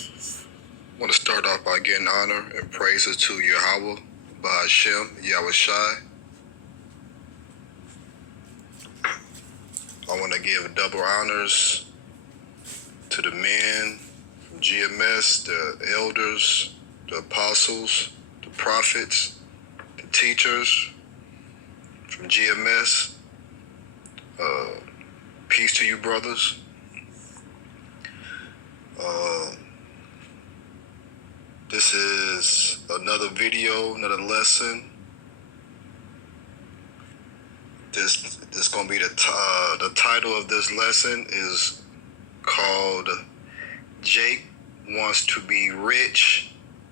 I want to start off by giving honor and praises to Yahweh, Ba'ashem, Yahweh Shai. I want to give double honors to the men from GMS, the elders, the apostles, the prophets, the teachers from GMS. Peace to you, brothers. This is another video, another lesson. This gonna be the title of this lesson is called Jake Wants to Be Rich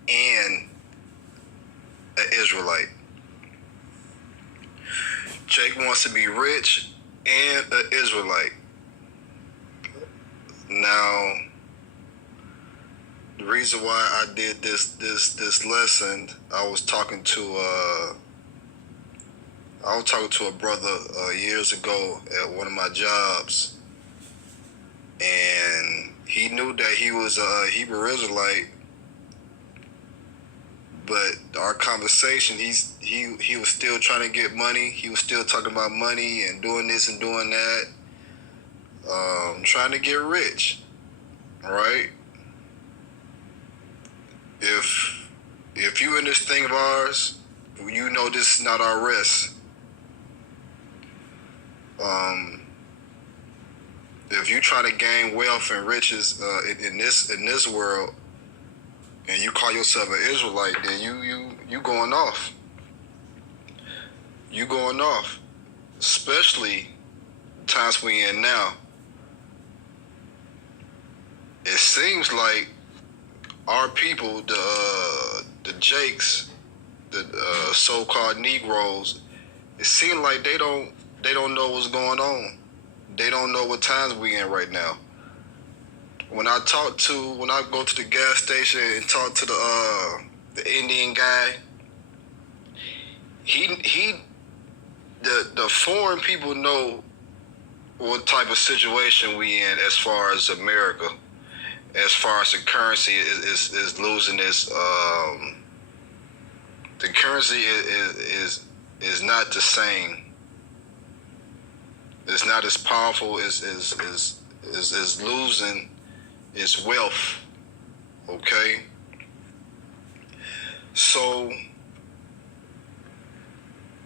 and an Israelite. Jake wants to be rich and an Israelite. Now, the reason why I did this lesson, I was talking to a brother years ago at one of my jobs, and he knew that he was a Hebrew Israelite, but our conversation, he was still trying to get money. He was still talking about money and doing this and doing that, trying to get rich, all right? If you in this thing of ours, you know this is not our rest. If you try to gain wealth and riches in this world, and you call yourself an Israelite, then you going off. You going off, especially times we in now. It seems like our people, the Jakes, the so-called Negroes, it seems like they don't know what's going on. They don't know what times we in right now. When I go to the gas station and talk to the Indian guy, the foreign people know what type of situation we in as far as America. As far as the currency is losing its, the currency is not the same. It's not as powerful. Is losing its wealth. Okay. So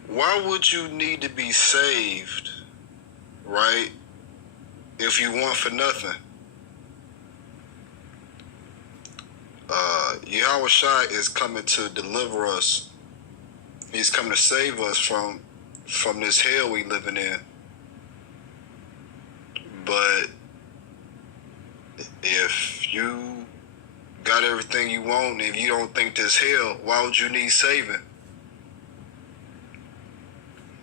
why would you need to be saved, right? If you want for nothing. Yahweh Shai is coming to deliver us. He's coming to save us from this hell we living in. But if you got everything you want, if you don't think this hell, why would you need saving?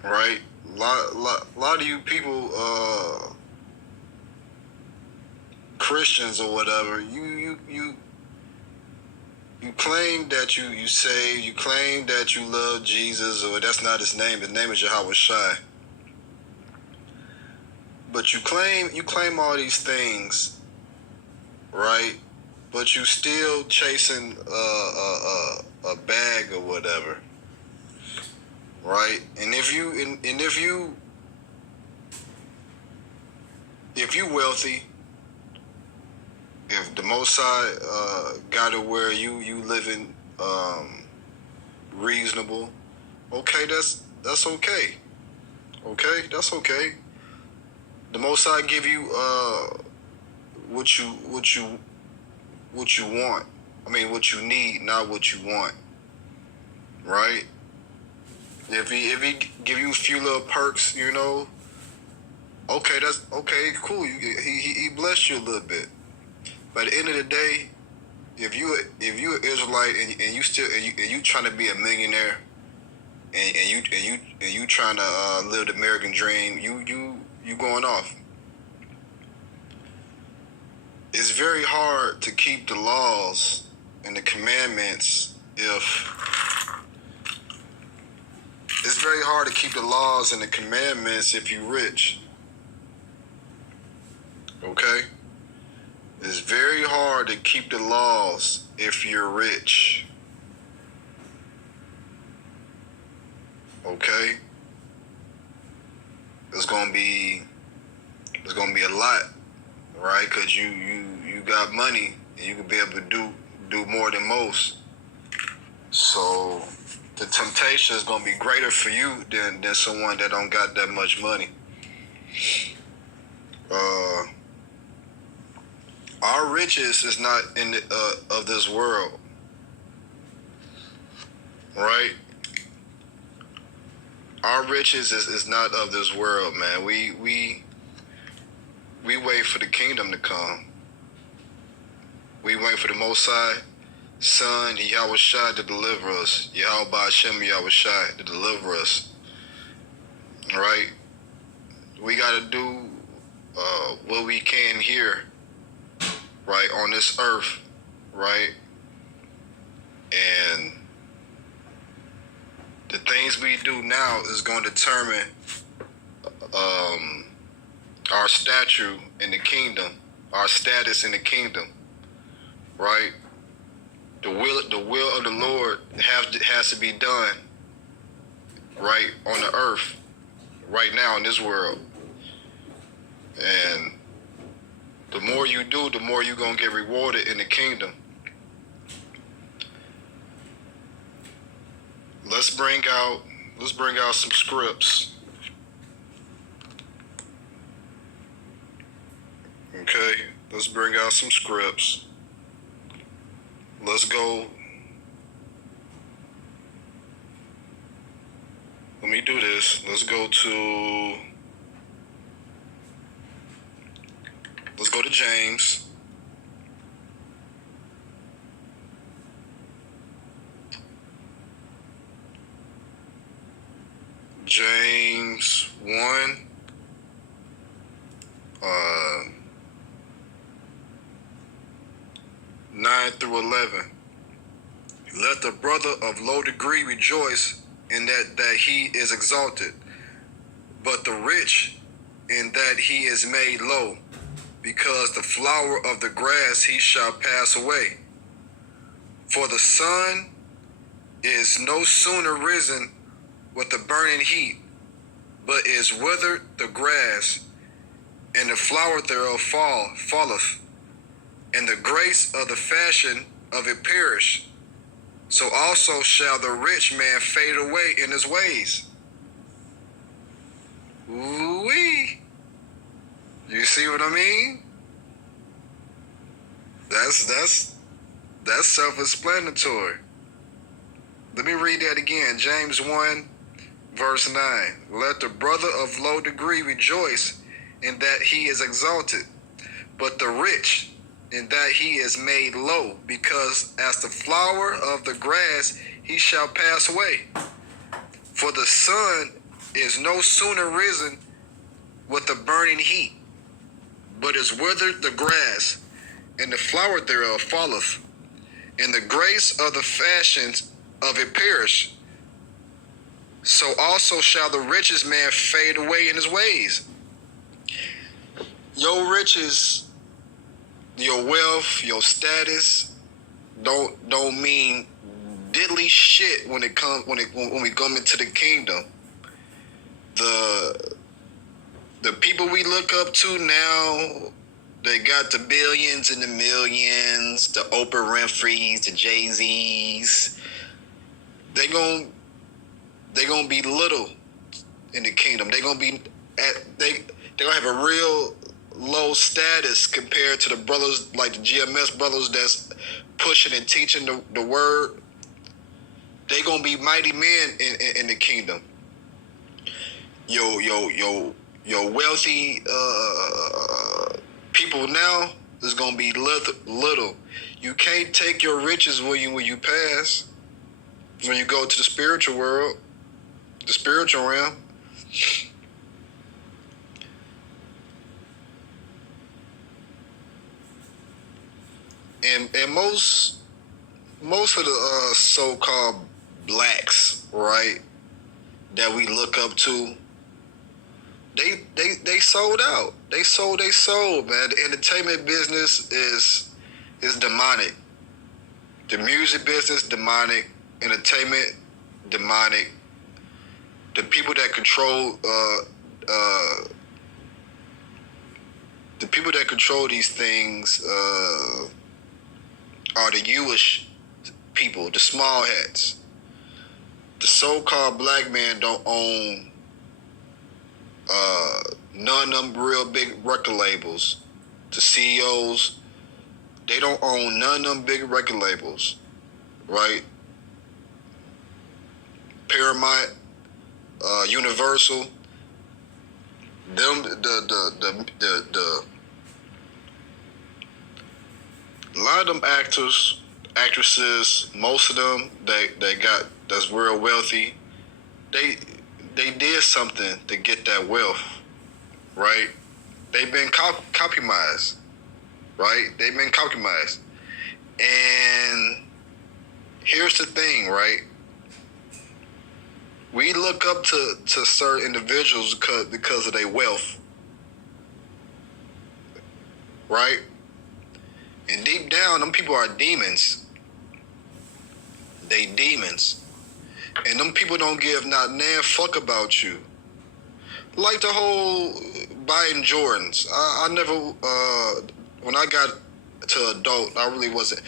Right? A lot of you people, Christians or whatever, you claim that you saved, you claim that you love Jesus, or that's not his name. His name is Yahweh Shai. But you claim all these things, right? But you still chasing a bag or whatever, right? And if you wealthy, if the Most High got it where you living reasonable, okay, that's okay. Okay, that's okay. The Most High give you what you want. I mean, what you need, not what you want. Right? If he give you a few little perks, you know, okay, that's okay, cool. He blessed you a little bit. But at the end of the day, if you an Israelite and you trying to be a millionaire, and you trying to live the American dream, you going off. It's very hard to keep the laws and the commandments it's very hard to keep the laws and the commandments if you're rich. Okay? It's very hard hard to keep the laws if you're rich. Okay? It's gonna be a lot, right? Cause you got money and you can be able to do more than most. So the temptation is gonna be greater for you than someone that don't got that much money. Our riches is not in the, of this world, right? Our riches is not of this world, man. We wait for the kingdom to come. We wait for the Most High Son, Yahweh Shai, to deliver us. Yahweh Hashem, Yahweh Shai, to deliver us. Right? We got to do what we can here, right, on this earth, right? And the things we do now is going to determine our stature in the kingdom, our status in the kingdom, right? The will of the Lord has to be done, right, on the earth, right now in this world. And the more you do, the more you're going to get rewarded in the kingdom. Let's bring out some scripts. Okay, let's bring out some scripts. Let's go. Let me do this. Let's go to James. James 1. 9 through 11. Let the brother of low degree rejoice in that he is exalted, but the rich in that he is made low, because the flower of the grass he shall pass away. For the sun is no sooner risen with the burning heat, but is withered the grass, and the flower thereof falleth, and the grace of the fashion of it perish. So also shall the rich man fade away in his ways. Ooh-wee. You see what I mean? That's self-explanatory. Let me read that again. James 1, verse 9. Let the brother of low degree rejoice in that he is exalted, but the rich in that he is made low, because as the flower of the grass he shall pass away. For the sun is no sooner risen with the burning heat, but is withered the grass, and the flower thereof falleth, and the grace of the fashions of it perish. So also shall the richest man fade away in his ways. Your riches, your wealth, your status don't mean diddly shit when we come into the kingdom. The people we look up to now, they got the billions and the millions, the Oprah Winfrey's, the Jay-Z's. They gonna be little in the kingdom. They gonna have a real low status compared to the brothers like the GMS brothers that's pushing and teaching the word. They gonna be mighty men in the kingdom. Your wealthy people now is gonna be little. You can't take your riches when you pass. When you go to the spiritual world, the spiritual realm. And most of the so-called blacks, right, that we look up to, they sold out. They sold their soul, man. The entertainment business is demonic. The music business, demonic. Entertainment, demonic. The people that control these things are the Jewish people, the small hats. The so-called black man don't own none of them real big record labels. The CEOs, they don't own none of them big record labels, right? Paramount, Universal, them the a lot of them actors, actresses, most of them that's real wealthy, they did something to get that wealth, right? They've been compromised, right? They've been compromised. And here's the thing, right? We look up to certain individuals because of their wealth, right? And deep down, them people are demons. They demons. And them people don't give not nan fuck about you. Like the whole buying Jordans. I never, when I got to adult, I really wasn't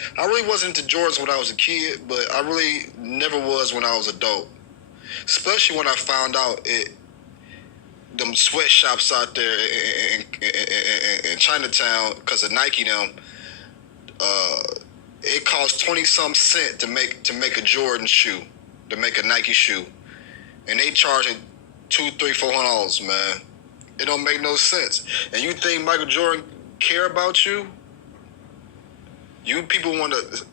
into Jordans when I was a kid, but I really never was when I was adult. Especially when I found out them sweatshops out there in Chinatown, because of Nike them, it costs 20-some cents to make a Jordan shoe, to make a Nike shoe, and they charging $200, $300, $400, man. It don't make no sense. And you think Michael Jordan care about you? You people want to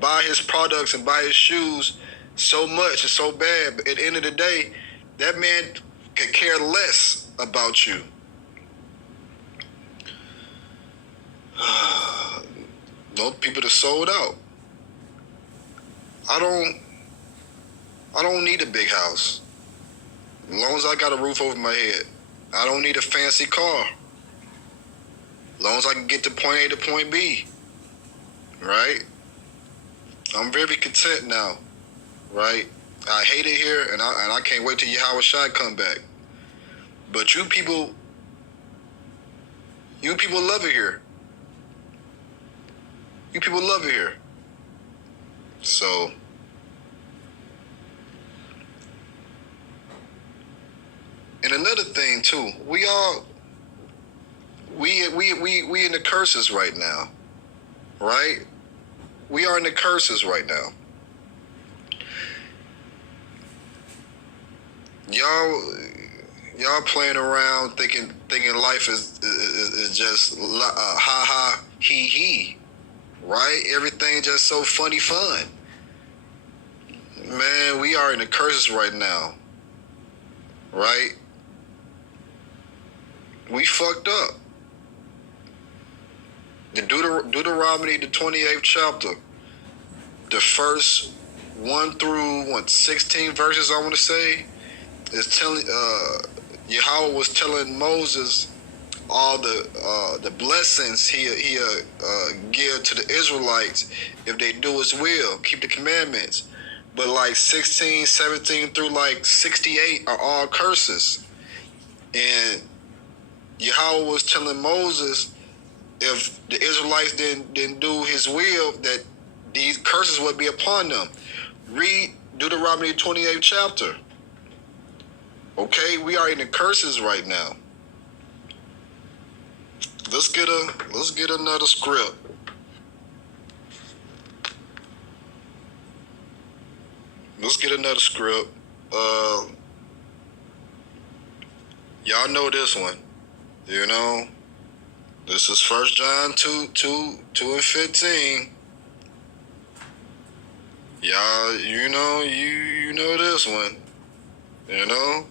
buy his products and buy his shoes so much and so bad, but at the end of the day, that man could care less about you. Those people that sold out. I don't need a big house. As long as I got a roof over my head. I don't need a fancy car. As long as I can get to point A to point B. Right? I'm very content now. Right? I hate it here, and I can't wait till Yahweh Shai come back. But you people love it here. You people love it here. So, and another thing too, we in the curses right now, right? We are in the curses right now. Y'all playing around thinking life is just ha ha he he, right? Everything just so funny fun. Man, we are in the curses right now, right? We fucked up. The Deuteronomy, the 28th chapter, the first 1 through 16 verses, I want to say, is telling Yahweh was telling Moses all the blessings he'll give to the Israelites if they do his will, keep the commandments. But like 16, 17 through like 68 are all curses. And Yahweh was telling Moses if the Israelites didn't do his will, that these curses would be upon them. Read Deuteronomy 28th chapter. Okay, we are in the curses right now. Let's get another script. Let's get another script. Y'all know this one. You know, this is 1 John 2 and 15. Y'all, you know this one. You know,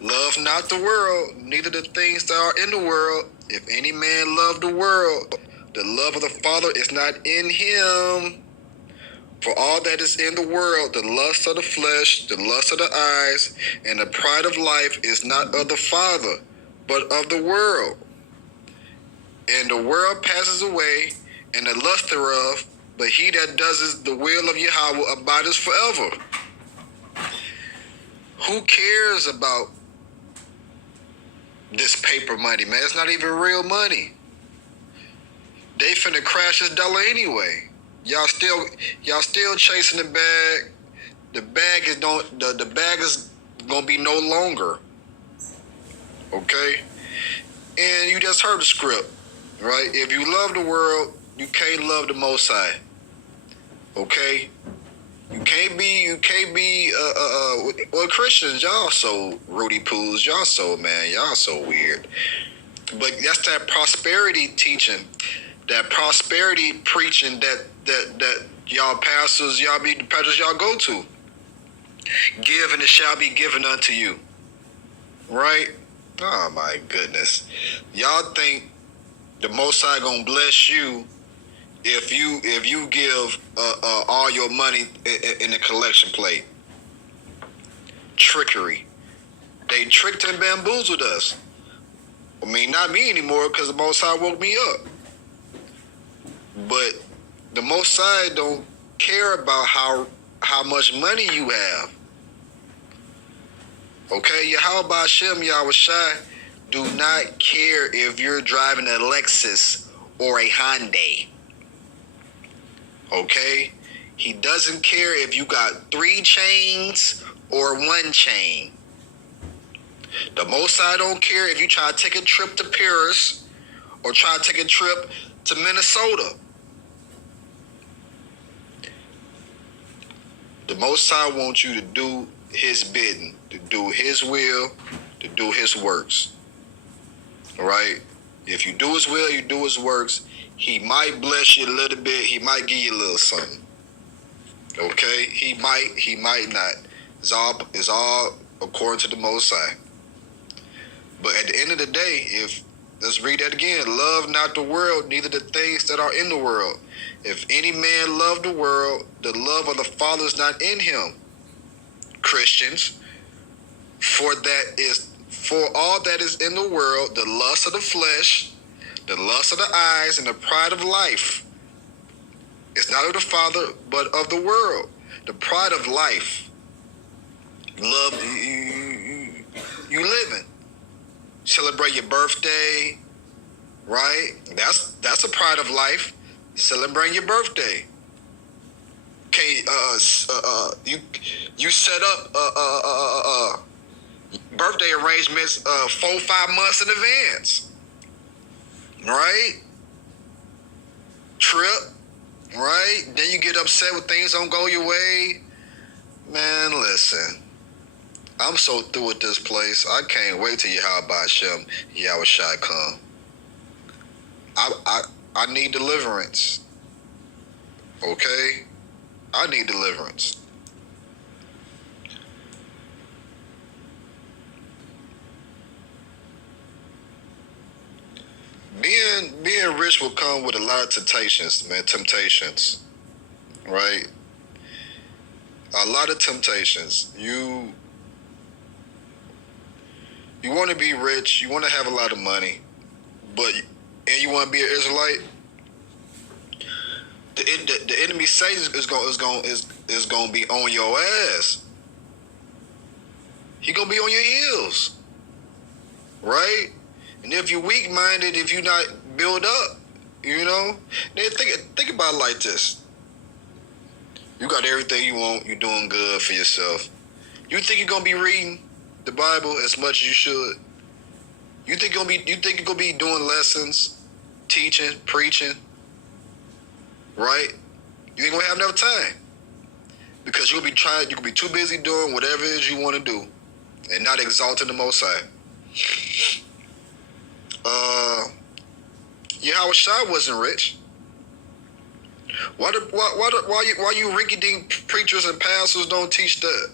love not the world, neither the things that are in the world. If any man love the world, the love of the Father is not in him. For all that is in the world, the lust of the flesh, the lust of the eyes, and the pride of life is not of the Father, but of the world. And the world passes away, and the lust thereof, but he that does the will of Yahweh abideth forever. Who cares about this paper money, man? It's not even real money. They finna crash this dollar anyway. Y'all still chasing the bag. The bag is gonna be no longer. Okay? And you just heard the script, right? If you love the world, you can't love the Most High. Okay? You can't be well, Christians, y'all so Rudy Poos, y'all so weird. But that's that prosperity teaching, that prosperity preaching that y'all pastors, y'all go to. Give and it shall be given unto you. Right? Oh my goodness. Y'all think the Most High gonna bless you if you give all your money in the collection plate. Trickery. They tricked and bamboozled us. I mean, not me anymore, because the Most High woke me up. But the Most High don't care about how much money you have. Okay, Yahweh Hashem, Yahweh Shai, do not care if you're driving a Lexus or a Hyundai. Okay? He doesn't care if you got 3 chains or 1 chain. The Most High don't care if you try to take a trip to Paris or try to take a trip to Minnesota. The Most High wants you to do his bidding, to do his will, to do his works. All right? If you do his will, you do his works, he might bless you a little bit. He might give you a little something. Okay? He might not. It's all according to the Most High. But at the end of the day, let's read that again. Love not the world, neither the things that are in the world. If any man love the world, the love of the Father is not in him. Christians, for all that is in the world, the lust of the flesh, the lust of the eyes, and the pride of life. It's not of the Father, but of the world. The pride of life. Love, you living. Celebrate your birthday, right? That's a pride of life. Celebrating your birthday. Okay, you set up birthday arrangements 4-5 months in advance, right? Trip, right? Then you get upset when things don't go your way. Man, listen. I'm so through with this place. I can't wait till Yahweh Hashem, Yahweh Shai come. I need deliverance. Okay? I need deliverance. Being rich will come with a lot of temptations, man. Temptations. Right? A lot of temptations. You want to be rich, you want to have a lot of money, and you want to be an Israelite. The enemy Satan is going to be on your ass. He going to be on your heels, right? And if you're weak-minded, if you're not built up, then think about it like this. You got everything you want. You're doing good for yourself. You think you're going to be reading the Bible as much as you should? You think you're gonna be doing lessons, teaching, preaching, right? You ain't gonna have enough time because you're gonna be too busy doing whatever it is you want to do and not exalting the Most High. Yahweh Shai wasn't rich. Why you rinky-dink preachers and pastors don't teach that?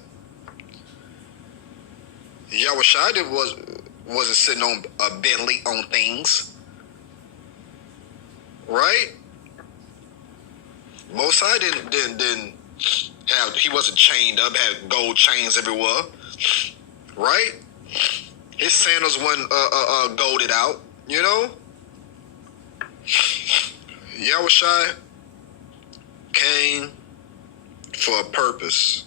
Yahweh Shai wasn't sitting on a Bentley on things, right? Most High didn't have. He wasn't chained up, had gold chains everywhere, right? His sandals wasn't golded out, Yahushua came for a purpose,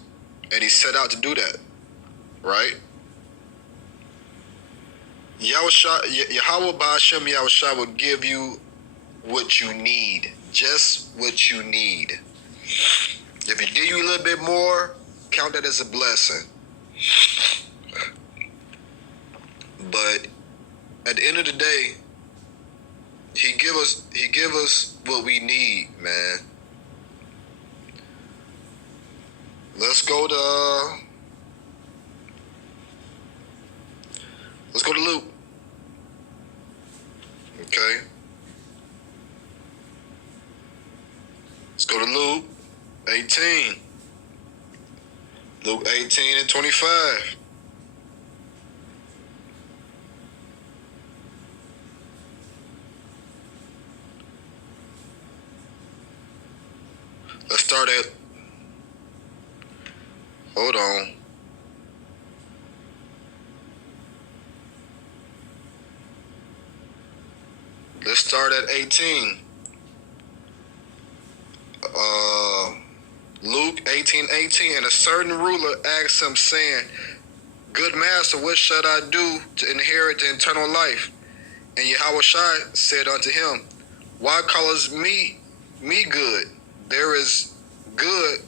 and he set out to do that, right? Yahweh Ba'Shem Yahushua will give you what you need, just what you need. If he give you a little bit more, count that as a blessing. But at the end of the day, he give us what we need, man. Let's go to Luke. Okay. Let's go to Luke 18. Luke 18 and 25. Let's start at, hold on. Let's start at 18. Luke 18:18. And a certain ruler asked him, saying, Good master, what shall I do to inherit the eternal life? And Yahushua said unto him, Why callest me good? There is good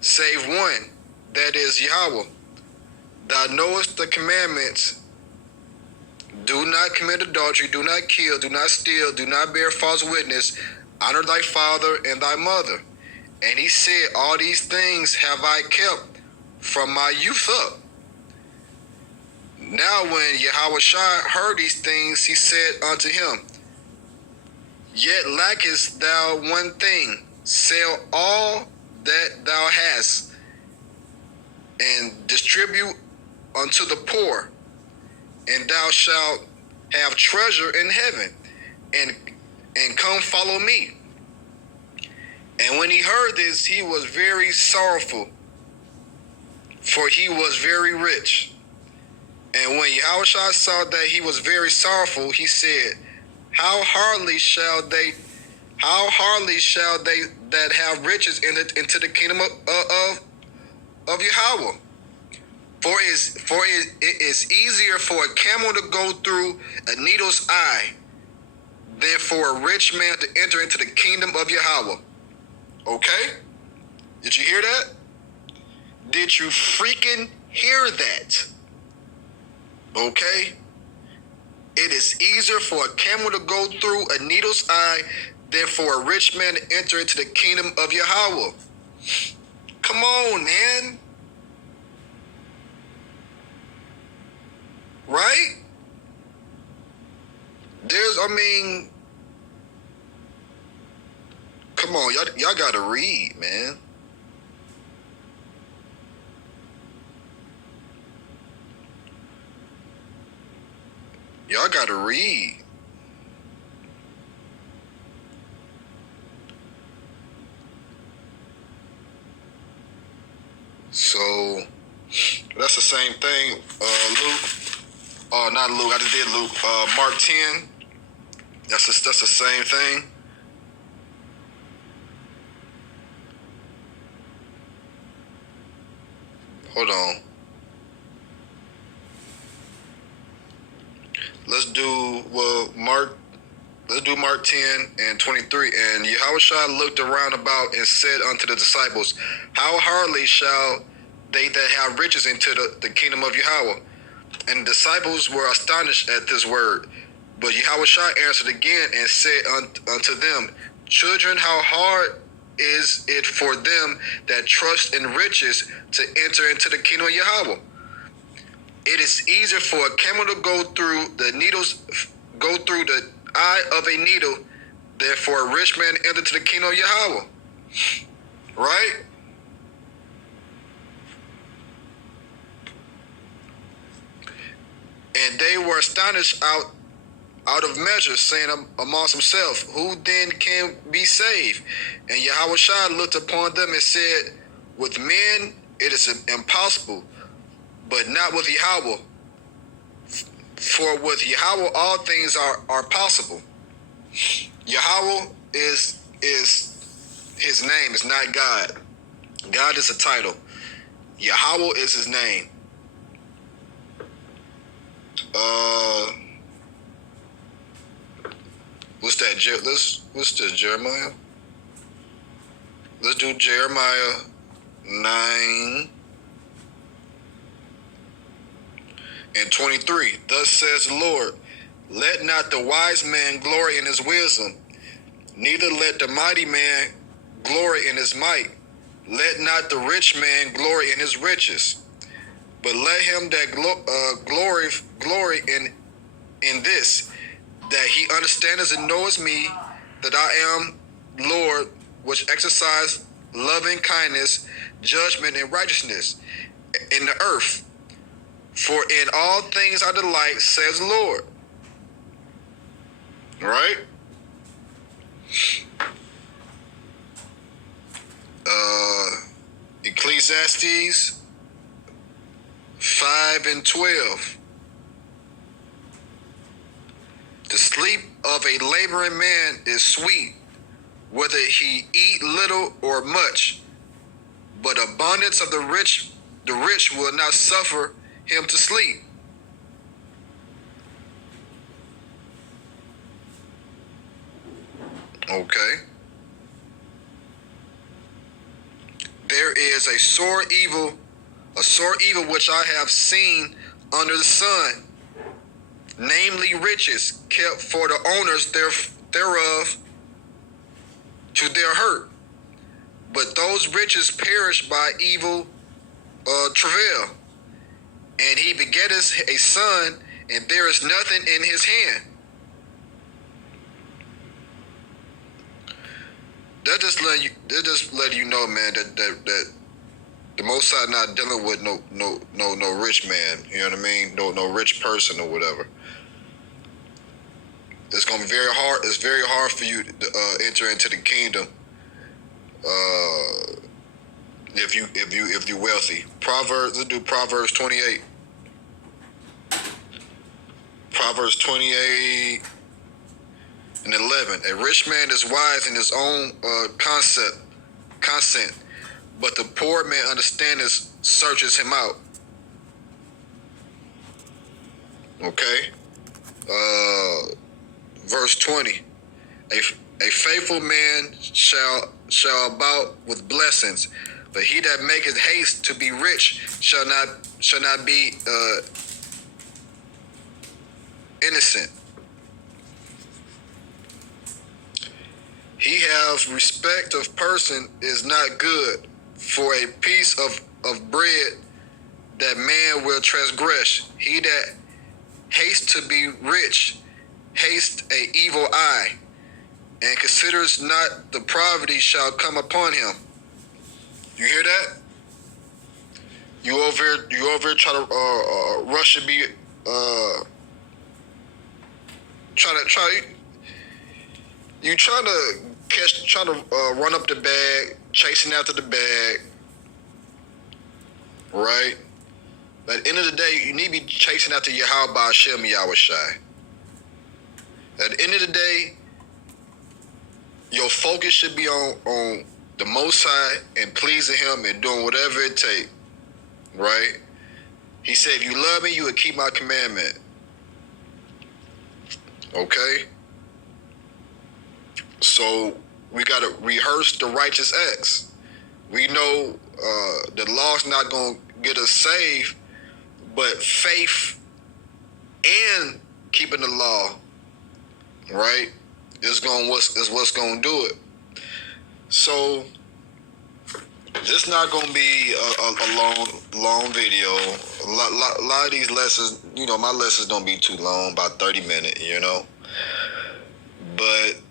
save one, that is Yahweh. Thou knowest the commandments. Do not commit adultery, do not kill, do not steal, do not bear false witness, honor thy father and thy mother. And he said, All these things have I kept from my youth up. Now when Yahushua heard these things, he said unto him, Yet lackest thou one thing. Sell all that thou hast, and distribute unto the poor, and thou shalt have treasure in heaven, and come follow me. And when he heard this, he was very sorrowful, for he was very rich. And when Yahushua saw that he was very sorrowful, he said, How hardly shall they that have riches into the kingdom of Yahweh? For it is easier for a camel to go through a needle's eye than for a rich man to enter into the kingdom of Yahweh. Okay? Did you hear that? Did you freaking hear that? Okay? It is easier for a camel to go through a needle's eye than for a rich man to enter into the kingdom of Yahweh. Come on, man. Right? Come on, y'all gotta read, man. Y'all gotta read. So that's the same thing. Luke. Oh, not Luke. I just did Luke. Mark 10. That's the same thing. Hold on. Let's do Mark 10 and 23. And Yahushua looked around about and said unto the disciples, How hardly shall they that have riches into the kingdom of Yahweh? And the disciples were astonished at this word. But Yahushua answered again and said unto them, Children, how hard is it for them that trust in riches to enter into the kingdom of Yahweh? It is easier for a camel to go through the eye of a needle than for a rich man to enter into the kingdom of Yahweh. Right? And they were astonished out of measure, saying amongst themselves, Who then can be saved? And Yahushua looked upon them and said, With men it is impossible, but not with Yahweh. For with Yahweh all things are possible. Yahweh is his name. It's not God. God is a title. Yahweh is his name. What's that? What's this? Jeremiah? Let's do Jeremiah 9:23. Thus says the Lord, let not the wise man glory in his wisdom, neither let the mighty man glory in his might. Let not the rich man glory in his riches, but let him that glory in this, that he understandeth and knoweth me, that I am Lord, which exercise loving kindness, judgment, and righteousness in the earth. For in all things I delight, says the Lord. Right? Ecclesiastes 5:12. The sleep of a laboring man is sweet, whether he eat little or much, but abundance of the rich will not suffer him to sleep. Okay. There is a sore evil which I have seen under the sun, namely riches kept for the owners thereof to their hurt. But those riches perish by evil travail. And he begetteth a son, and there is nothing in his hand. That just let you know, man, that the Most High not dealing with no rich man. You know what I mean? No rich person or whatever. It's gonna be very hard. It's very hard for you to enter into the kingdom if you're wealthy. Let's do Proverbs 28. Proverbs 28:11. A rich man is wise in his own consent, but the poor man searches him out. Okay. Verse 20. A faithful man shall abound with blessings, but he that maketh haste to be rich shall not be innocent. He have respect of person is not good, for a piece of bread that man will transgress. He that haste to be rich haste a evil eye, and considers not the poverty shall come upon him. You hear that? You over here try to rush to be trying to run up the bag, chasing after the bag, right? But at the end of the day, you need to be chasing after Yahweh Ba'ashem Yahushai. At the end of the day, your focus should be on the Most High and pleasing Him and doing whatever it takes, right? He said, if you love me, you will keep my commandment. Okay? So we got to rehearse the righteous acts. We know the law's not going to get us saved, but faith and keeping the law, right, is what's going to do it. So this not going to be a long video. A lot of these lessons, my lessons don't be too long, about 30 minutes, But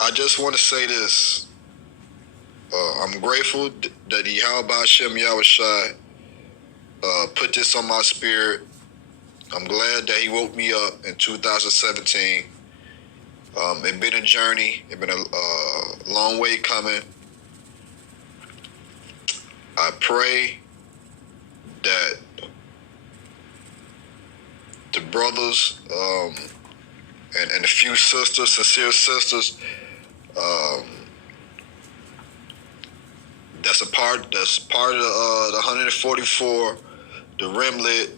I just want to say this. I'm grateful that Yahweh Ba'ashem Yahushai put this on my spirit. I'm glad that He woke me up in 2017. It's been a journey. It's been a long way coming. I pray that the brothers and a few sisters, sincere sisters, um, that's part of the 144, the remnant.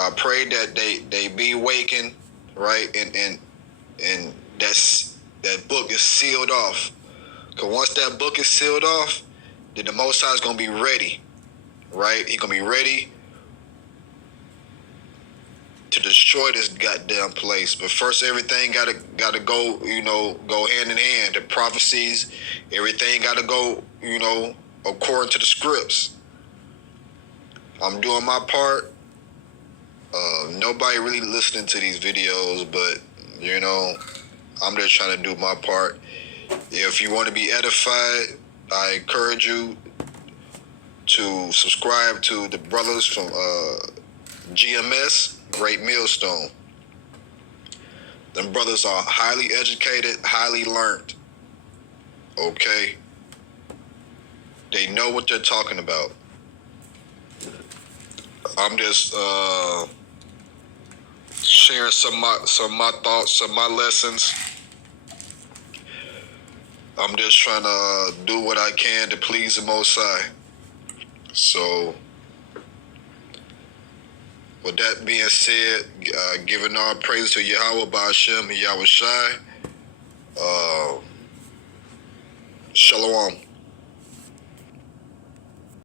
I pray that they be wakened, right, and that book is sealed off. Cause once that book is sealed off, then the Most High is gonna be ready, right? He's gonna be ready to destroy this goddamn place. But first, everything gotta go, go hand in hand. The prophecies, everything gotta go, according to the scripts. I'm doing my part. Nobody really listening to these videos, but I'm just trying to do my part. If you want to be edified, I encourage you to subscribe to the brothers from GMS, Great Millstone. Them brothers are highly educated, highly learned. Okay? They know what they're talking about. I'm just sharing some of my thoughts, some of my lessons. I'm just trying to do what I can to please the Most High. So, with that being said, giving all praise to Yahweh Ba'ashem and Yahweh Shai. Shalom.